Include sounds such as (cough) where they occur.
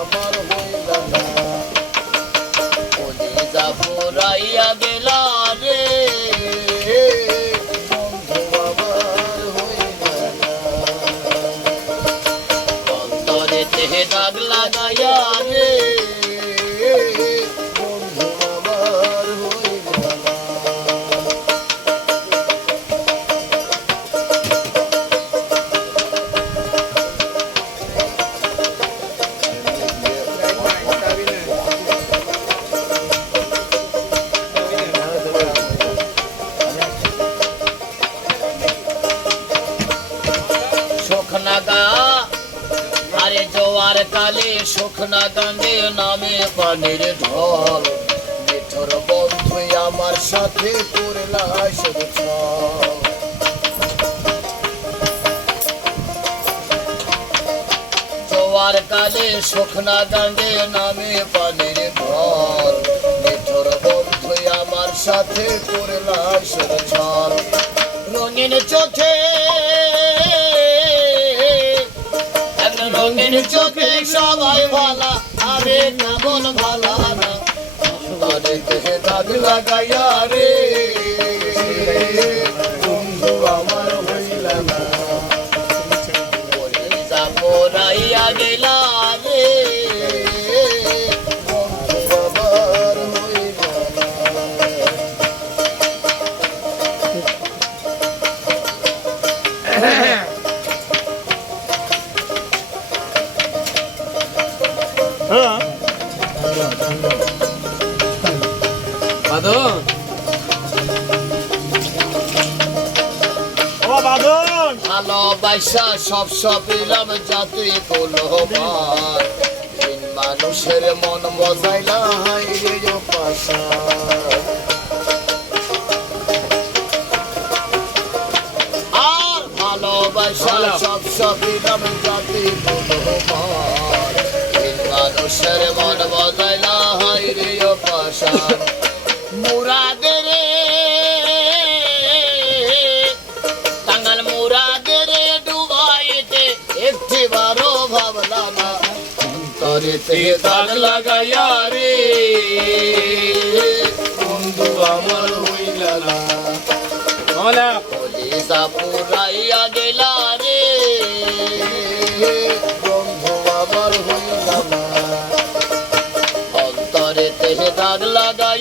আমার হইল জোয়ার কালে শোকনাগা নে নামে পানির ঢল। মিঠর বন্ধু আমার সাথে করলা শুধু ছল। জোয়ার কালে শুকনা গাঙ্গে নামে পানির ঢল। মিঠর বন্ধু আমার সাথে করলা শুধু ছল। রঙিন চোখে এখন চোখে সবাই ভালা, আরে কেমন ভালা না। তারে দেহে দাগ লাগাইয়া রে। বন্ধু আমার হইল না। (laughs) ভালোবাসা সব সব যাতে কোনো মানুষের মন মজাইলা হাই রে আর ভালোবাসা ভালো। সব সব এলাম যাতে পাশা মুরাদের টাঙ্গাল মুরাদের ডুবাইতে একটি ভাবলা না। অন্তরেতে দাগ লাগাইয়া রে বন্ধু আমার হইলা না। মামলা পুরাইয়া গেলা The lag